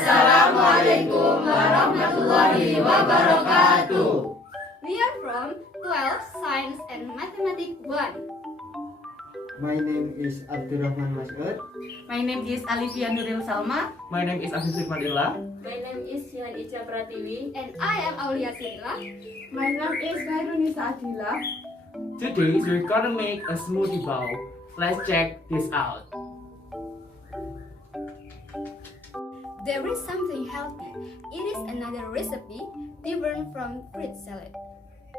Assalamualaikum warahmatullahi wabarakatuh. We are from 12 Science and Mathematics 1. My name is Abdurrohman Mas'ud. My name is Alivia Nuril Salma. My name is Avif Illah. My name is Jihan Icha Pratiwi. And I am Auliya Sirrillah. My name is Khoirunnisa Adilla. Today we're gonna make a smoothie bowl. Let's check this out. There is something healthy. It is another recipe different from fruit salad.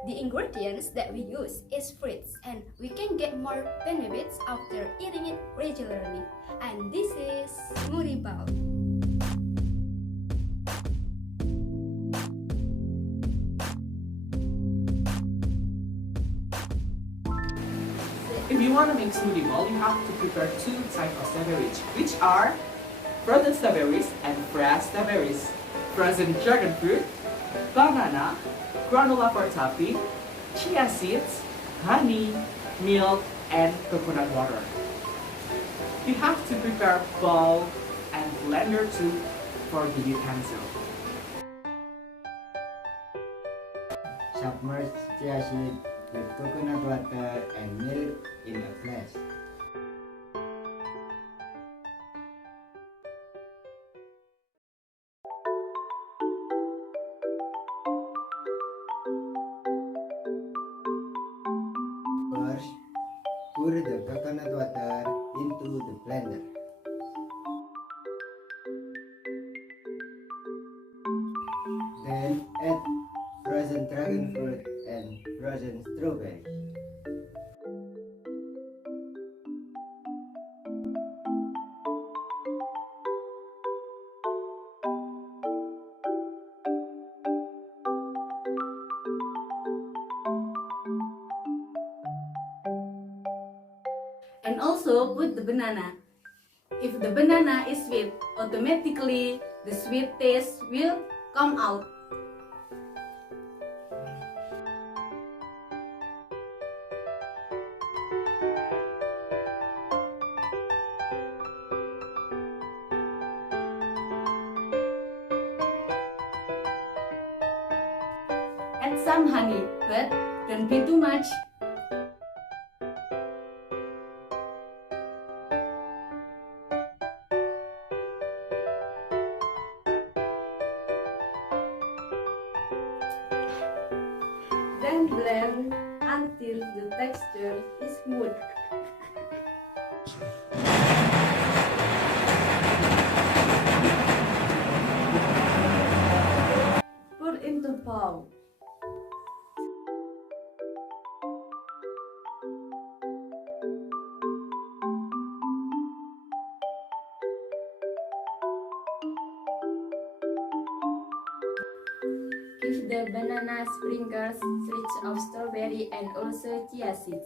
The ingredients that we use is fruits, and we can get more benefits after eating it regularly. And this is smoothie bowl. If you want to make smoothie bowl, you have to prepare two types of strawberries, which are frozen strawberries and fresh strawberries, frozen dragon fruit, banana, granola for topping, chia seeds, honey, milk, and coconut water. You have to prepare bowl and blender too for the utensil. Submerge chia seed with coconut water and milk in a glass. First, pour the coconut water into the blender. Then add frozen dragon fruit and frozen strawberry. And also put the banana. If the banana is sweet, automatically the sweet taste will come out. Add some honey, but don't be too much. Then blend until the texture is smooth. Pour into bowl. Give the banana sprinkles slits of strawberry and also chia seeds.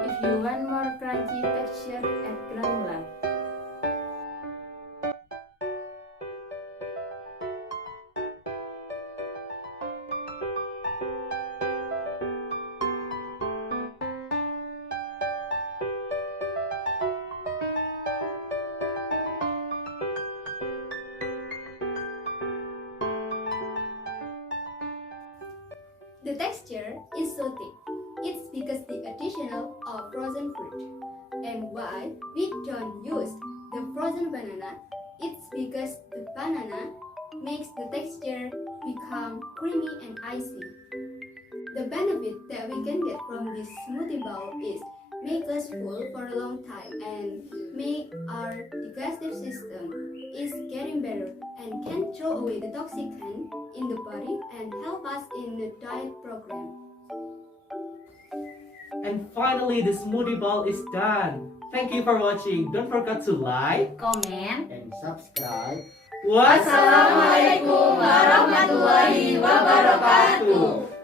If you want more crunchy texture, add granola. The texture is so thick. It's because the additional of frozen fruit. And why we don't use the frozen banana, it's because the banana makes the texture become creamy and icy. The benefit that we can get from this smoothie bowl is make us full for a long time and make our digestive system is getting better and can throw away the toxicant in the body and help us in the diet program. And finally, the smoothie bowl is done. Thank you for watching. Don't forget to like, Comment. and subscribe. Wassalamualaikum Assalamualaikum warahmatullahi wabarakatuh.